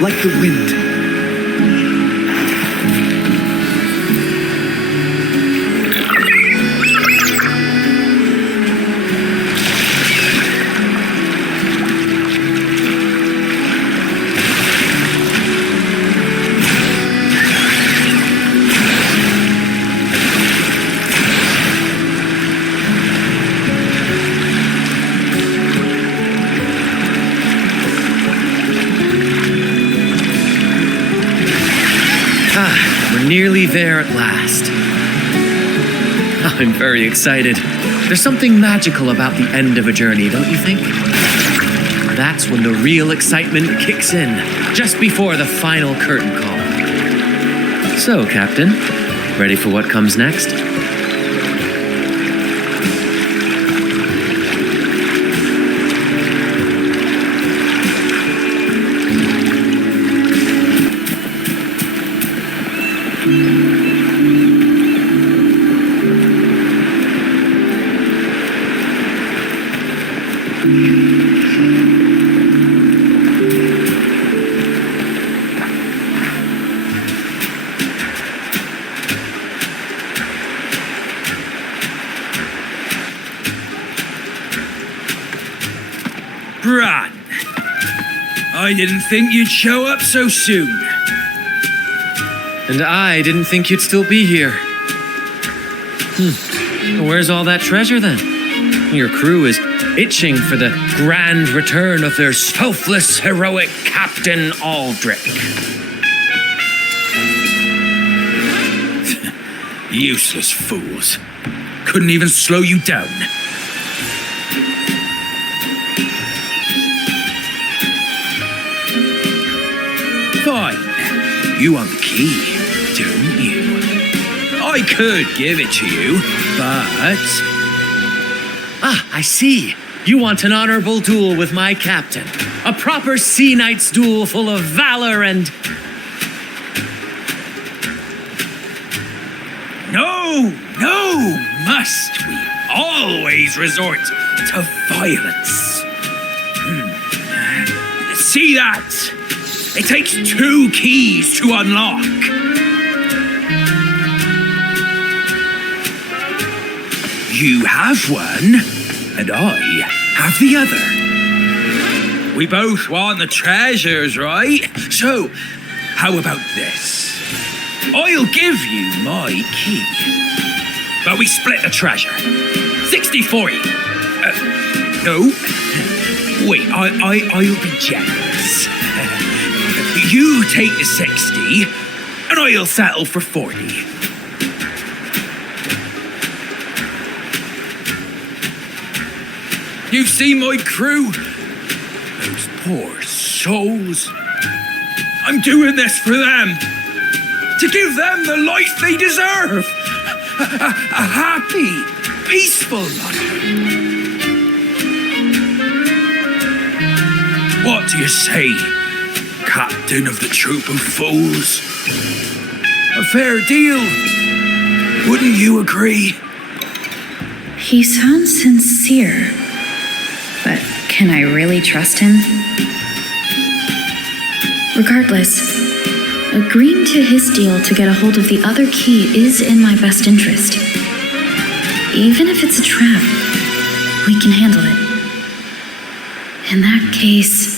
like the wind. Nearly there at last. I'm very excited. There's something magical about the end of a journey, don't you think? That's when the real excitement kicks in, just before the final curtain call. So, Captain, ready for what comes next? BRANT, I didn't think you'd show up so soon. And I didn't think you'd still be here. Where's all that treasure then? Your crew is itching for the grand return of their selfless, heroic Captain Aldrich. Useless fools. Couldn't even slow you down. Fine. You want the key, don't you? I could give it to you, but... Ah, I see. You want an honorable duel with my captain. A proper sea knight's duel full of valor and... No, must we always resort to violence? See that? It takes 2 keys to unlock. You have one, and I have the other. We both want the treasures, right? So, how about this? I'll give you my key. But we split the treasure. 60-40. No. Wait, I'll be generous. You take the 60, and I'll settle for 40. You've seen my crew. Those poor souls. I'm doing this for them. To give them the life they deserve. A happy, peaceful life. What do you say, Captain of the troop of fools? A fair deal, wouldn't you agree? He sounds sincere, but can I really trust him? Regardless, agreeing to his deal to get a hold of the other key is in my best interest. Even if it's a trap, we can handle it. In that case...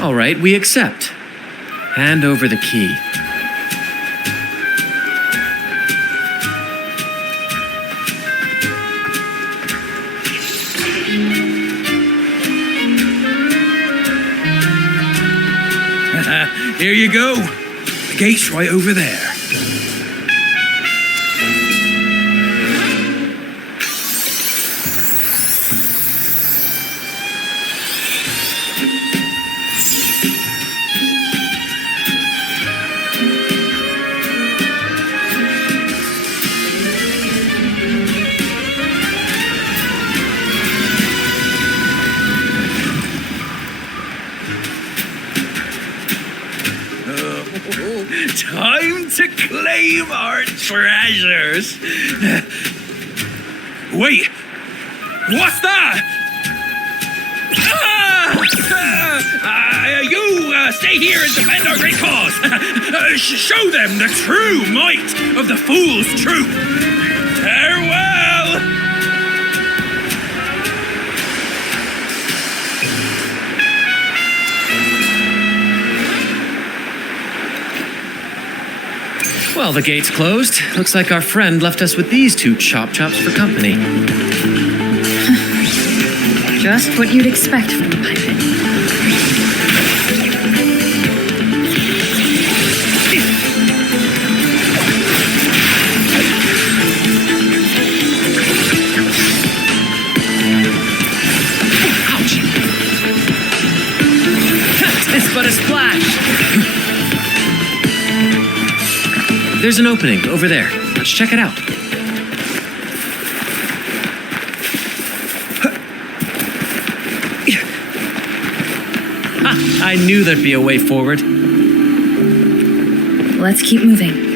All right, we accept. Hand over the key. Here you go. The gate's right over there. Time to claim our treasures. Wait! What's that? You stay here and defend our great cause. Show them the true might of the fool's truth. Farewell! Well, the gate's closed. Looks like our friend left us with these two chop-chops for company. Just what you'd expect from a pirate. Ouch! It's but a splash! There's an opening over there. Let's check it out. I knew there'd be a way forward. Let's keep moving.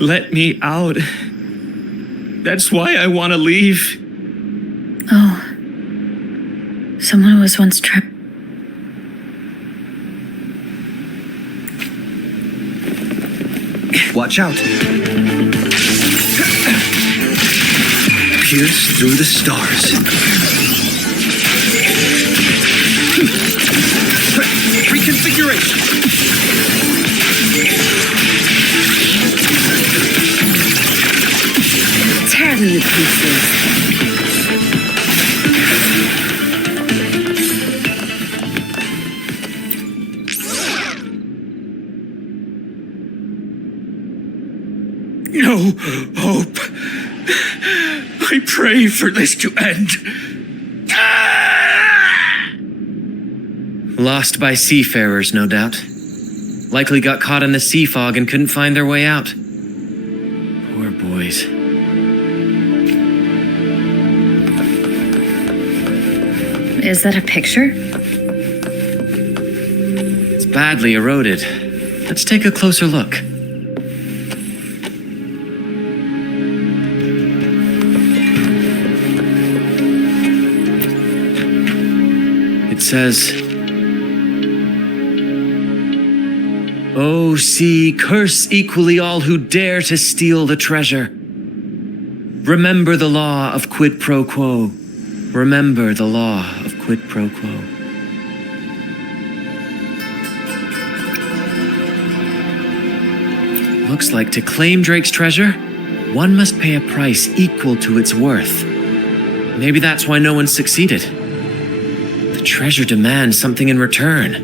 Let me out. That's why I want to leave. Oh. Someone was once trapped. Watch out. Pierce through the stars. Reconfiguration. Tear them to pieces. No hope. I pray for this to end. Lost by seafarers, no doubt. Likely got caught in the sea fog and couldn't find their way out. Poor boys. Is that a picture? It's badly eroded. Let's take a closer look. It says, "O sea, curse equally all who dare to steal the treasure. Remember the law of quid pro quo. Remember the law of quid pro quo." Looks like to claim Drake's treasure, one must pay a price equal to its worth. Maybe that's why no one succeeded. The treasure demands something in return.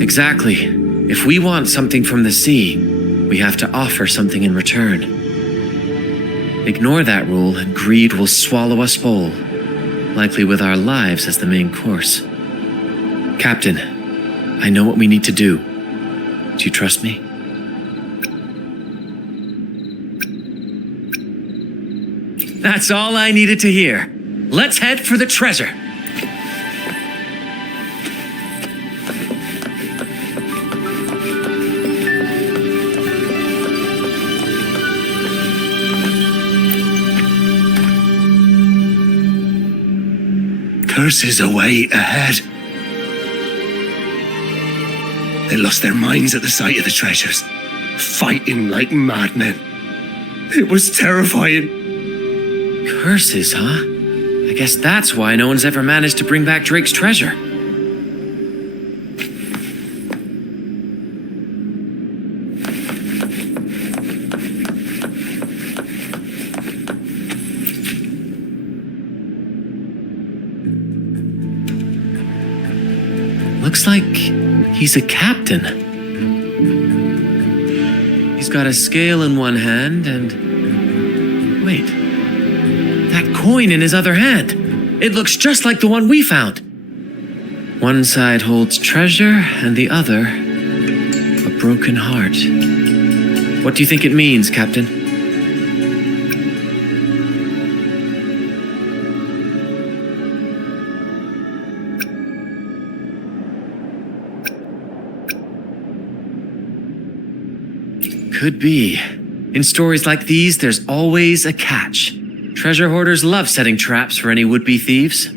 Exactly. If we want something from the sea, we have to offer something in return. Ignore that rule and greed will swallow us whole, likely with our lives as the main course. Captain, I know what we need to do. Do you trust me? That's all I needed to hear. Let's head for the treasure. Curses away ahead. They lost their minds at the sight of the treasures, fighting like madmen. It was terrifying. Curses, huh? I guess that's why no one's ever managed to bring back Drake's treasure. Looks like he's a captain. He's got a scale in one hand and... Wait. That coin in his other hand. It looks just like the one we found. One side holds treasure and the other a broken heart. What do you think it means, Captain? could be. In stories like these, there's always a catch. Treasure hoarders love setting traps for any would-be thieves.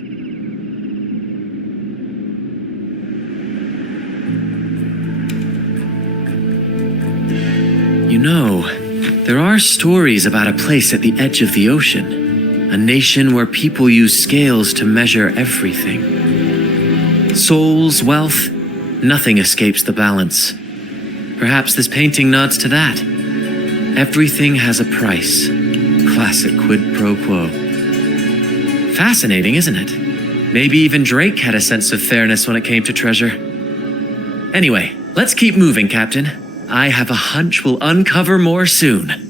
You know, there are stories about a place at the edge of the ocean, a nation where people use scales to measure everything. Souls, wealth, nothing escapes the balance. Perhaps this painting nods to that. Everything has a price. Classic quid pro quo. Fascinating, isn't it? Maybe even Drake had a sense of fairness when it came to treasure. Anyway, let's keep moving, Captain. I have a hunch we'll uncover more soon.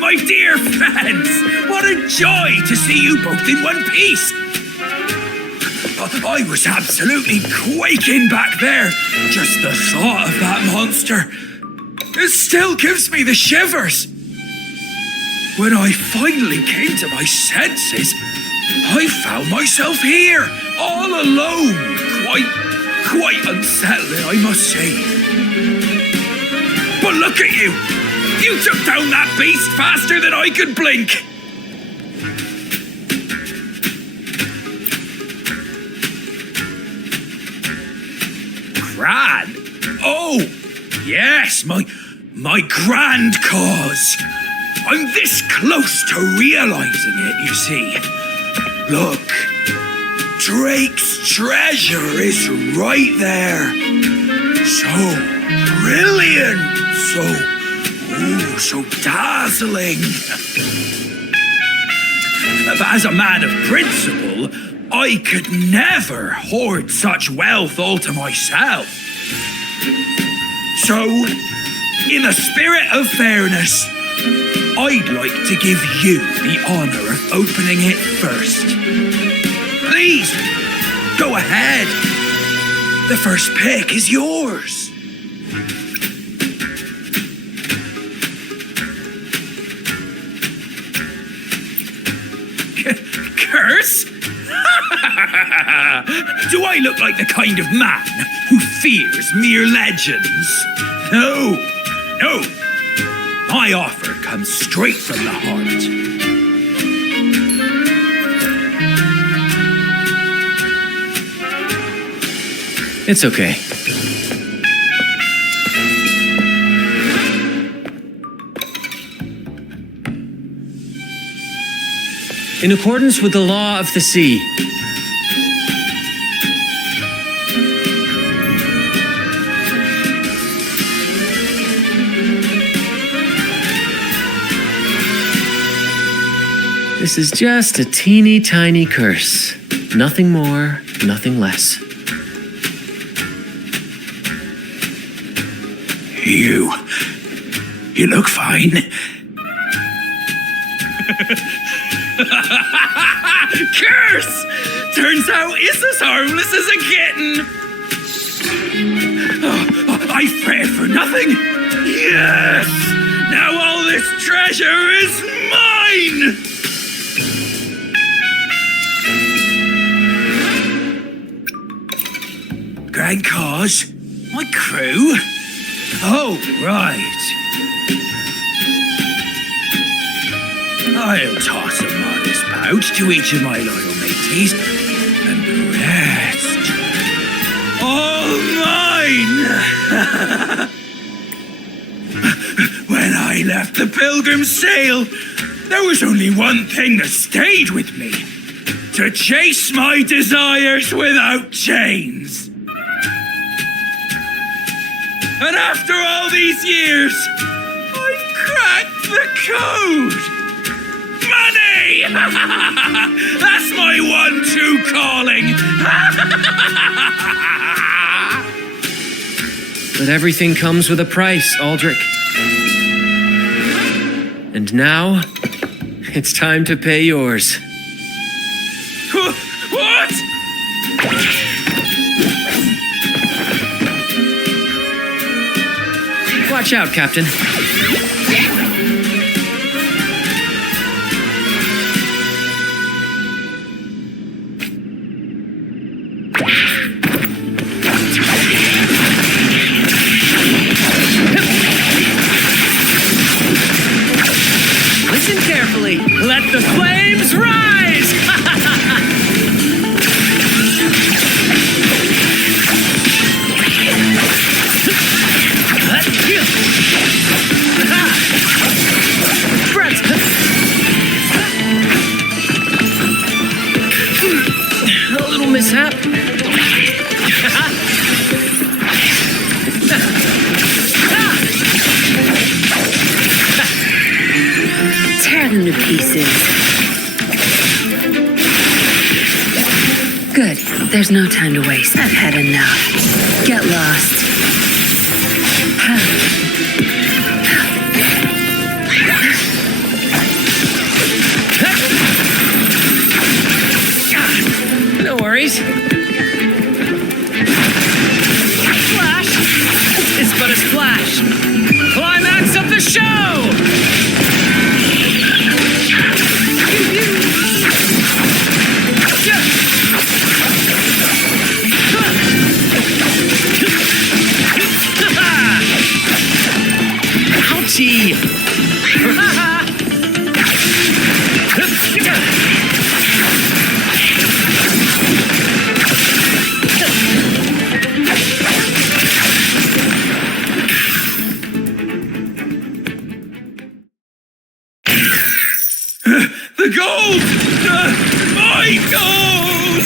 My dear friends, what a joy to see you both in one piece. I was absolutely quaking back there. Just the thought of that monster. It still gives me the shivers. When I finally came to my senses, I found myself here, all alone. Quite unsettling, I must say. But look at you. You took down that beast faster than I could blink! Grand? Oh, yes, my grand cause. I'm this close to realizing it, you see. Look, Drake's treasure is right there. So brilliant, so dazzling. But as a man of principle, I could never hoard such wealth all to myself. So, in the spirit of fairness, I'd like to give you the honor of opening it first. Please, go ahead. The first pick is yours. Curse? Do I look like the kind of man who fears mere legends? No. My offer comes straight from the heart. It's okay. In accordance with the law of the sea, this is just a teeny tiny curse. Nothing more, nothing less. You look fine. Curse! Turns out it's as harmless as a kitten. I fretted for nothing. Yes! Now all this treasure is mine! Grand cause? My crew? Oh, right. I'll toss a modest pouch to each of my loyal mateys, and the rest, all mine! When I left the Pilgrim's Sail, there was only one thing that stayed with me: to chase my desires without chains. And after all these years, I've cracked the code! Money! That's my one-true calling! But everything comes with a price, Aldrich. And now, it's time to pay yours. What? Watch out, Captain. Listen carefully. Let the flames rise! Brent! A little mishap. Tear them to pieces. Good. There's no time to waste. I've had enough. Get lost. No worries. Splash! It's but a splash. Climax of the show! Ouchie! The gold! My gold!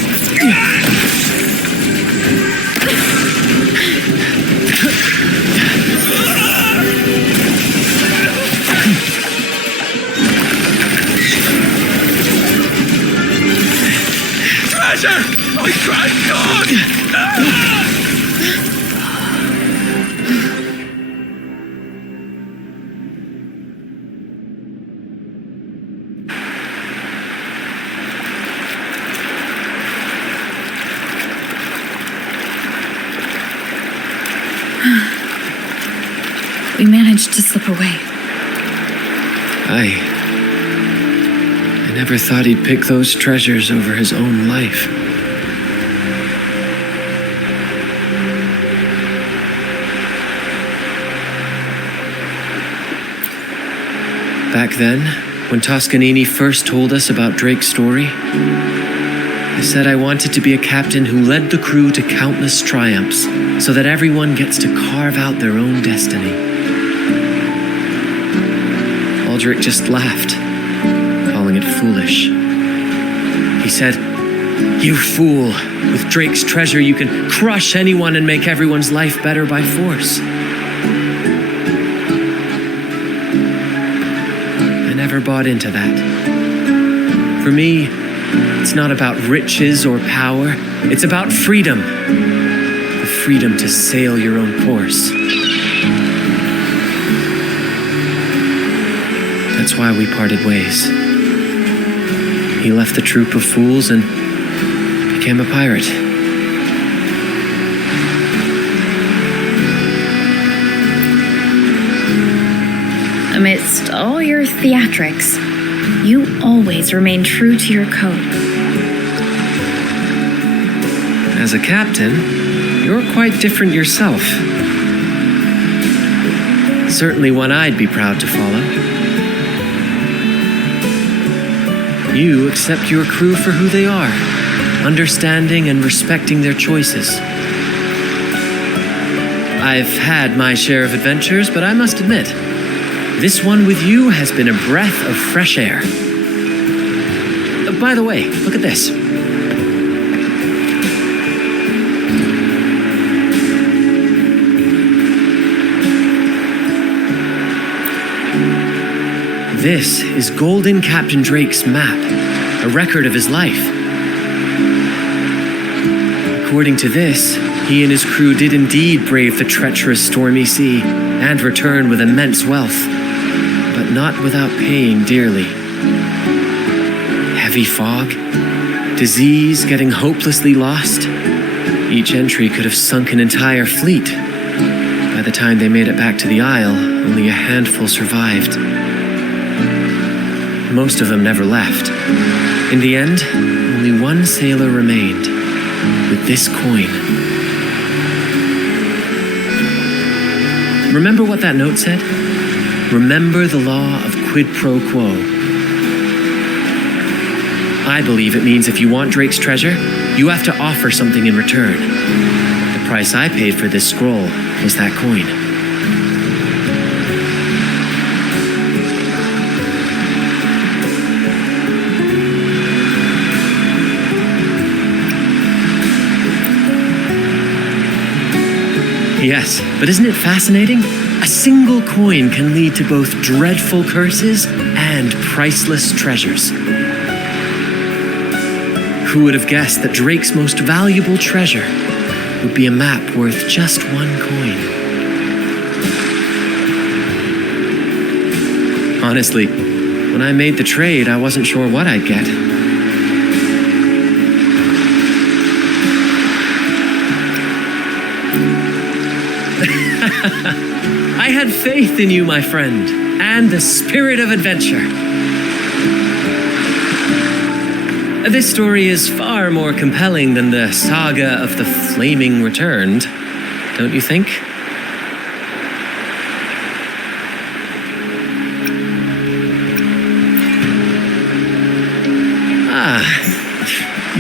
Treasure! My grand god! We managed to slip away. I never thought he'd pick those treasures over his own life. Back then, when Toscanini first told us about Drake's story, I said I wanted to be a captain who led the crew to countless triumphs so that everyone gets to carve out their own destiny. Aldrich just laughed, calling it foolish. He said, "You fool, with Drake's treasure you can crush anyone and make everyone's life better by force." I never bought into that. For me, it's not about riches or power, it's about freedom. The freedom to sail your own course. That's why we parted ways. He left the troop of fools and became a pirate. Amidst all your theatrics, you always remain true to your code. As a captain, you're quite different yourself. Certainly one I'd be proud to follow. You accept your crew for who they are, understanding and respecting their choices. I've had my share of adventures, but I must admit, this one with you has been a breath of fresh air. By the way, look at this. This is Golden Captain Drake's map, a record of his life. According to this, he and his crew did indeed brave the treacherous stormy sea and return with immense wealth, but not without paying dearly. Heavy fog, disease, getting hopelessly lost. Each entry could have sunk an entire fleet. By the time they made it back to the Isle, only a handful survived. Most of them never left. In the end, only one sailor remained, with this coin. Remember what that note said? Remember the law of quid pro quo. I believe it means if you want Drake's treasure, you have to offer something in return. The price I paid for this scroll was that coin. Yes, but isn't it fascinating? A single coin can lead to both dreadful curses and priceless treasures. Who would have guessed that Drake's most valuable treasure would be a map worth just one coin? Honestly, when I made the trade, I wasn't sure what I'd get. I had faith in you, my friend, and the spirit of adventure. This story is far more compelling than the saga of the Flaming Returned, don't you think?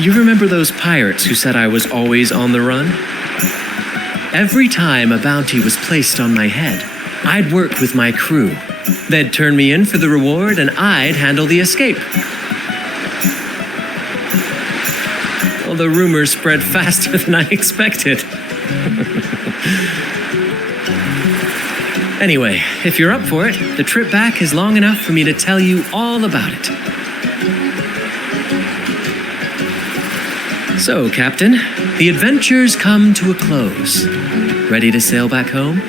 You remember those pirates who said I was always on the run? Every time a bounty was placed on my head, I'd work with my crew. They'd turn me in for the reward and I'd handle the escape. Well, the rumors spread faster than I expected. Anyway, if you're up for it, the trip back is long enough for me to tell you all about it. So, Captain, the adventures come to a close. Ready to sail back home?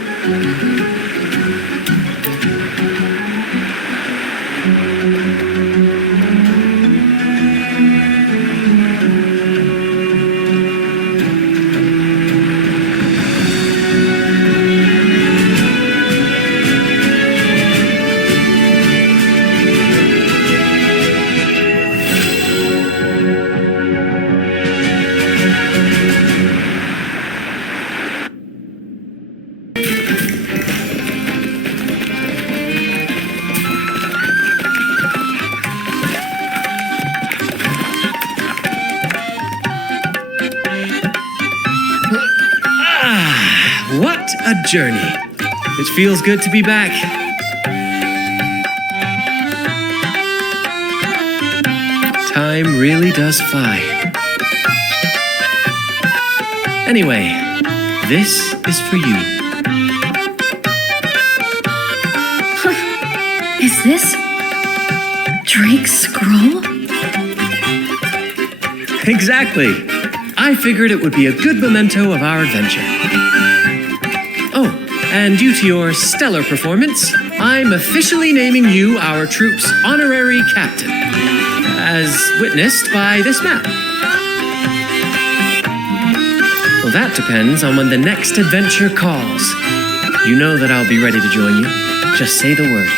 What a journey. It feels good to be back. Time really does fly. Anyway, this is for you. Is this Drake's scroll? Exactly. I figured it would be a good memento of our adventure. Oh, and due to your stellar performance, I'm officially naming you our troop's honorary captain, as witnessed by this map. Well, that depends on when the next adventure calls. You know that I'll be ready to join you. Just say the word.